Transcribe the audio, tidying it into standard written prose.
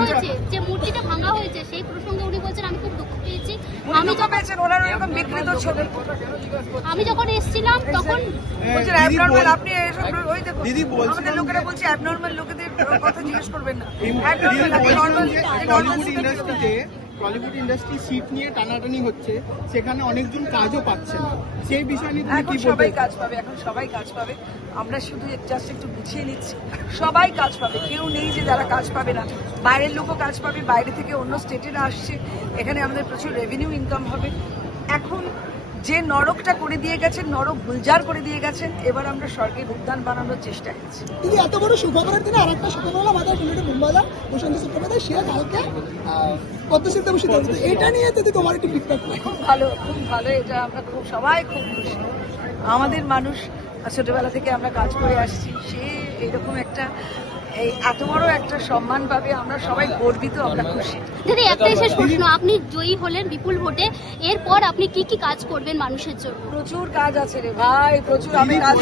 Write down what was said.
হয়েছে, যে মূর্তিটা ভাঙা হয়েছে সেই প্রসঙ্গে উনি বলছেন আমি খুব দুঃখ পেয়েছি। আমি যখন এসেছিলাম তখন দিদি বলছেন লোকেরা বলছে অ্যাবনর্মাল লোকেদের কথা জিজ্ঞেস করবেন না। টলিউড ইন্ডাস্ট্রি সিট নিয়ে টানাটানি হচ্ছে, সেখানে অনেকজন কাজও পাচ্ছে না, সেই বিষয় নিয়ে তুমি এখন কি সবাই বলতে? কাজ পাবে, এখন সবাই কাজ পাবে। আমরা শুধু জাস্ট একটু গুছিয়ে নিচ্ছি, সবাই কাজ পাবে, কেউ নেই যে যারা কাজ পাবে না। বাইরের লোকও কাজ পাবে, বাইরে থেকে অন্য স্টেটেরা আসছে, এখানে আমাদের প্রচুর রেভিনিউ ইনকাম হবে। এখন যে নরকটা করে দিয়ে গেছেন, নরক গুলজার করে দিয়ে গেছেন, এবার আমরা স্বর্গের উদ্যান বানানোর চেষ্টা করছি। কিন্তু এত বড় সুখবরের দিনে আর একটা সুখবর হলো আমাদের বুলেটে মুম্বাইলা প্রশান্ত চট্টোপাধ্যায় সে কালকে পদ্মশ্রীতে বসে থাকবে। এটা নিয়ে যদি তোমার একটু ফিডব্যাক হয়। খুব ভালো, খুব ভালো, এটা আমরা সবাই খুব খুশি। আমাদের মানুষ ছোটবেলা থেকে আমরা কাজ করে আসছি, সে এরকম একটা এই এত বড় একটা সম্মান পাবে, আমরা সবাই গর্বিত, আমরা খুশি। দিদি একটাই শেষ প্রশ্ন, আপনি জয়ী হলেন বিপুল ভোটে, এরপর আপনি কি কি কাজ করবেন মানুষের জন্য? প্রচুর কাজ আছে রে ভাই, প্রচুর। আমি কাজ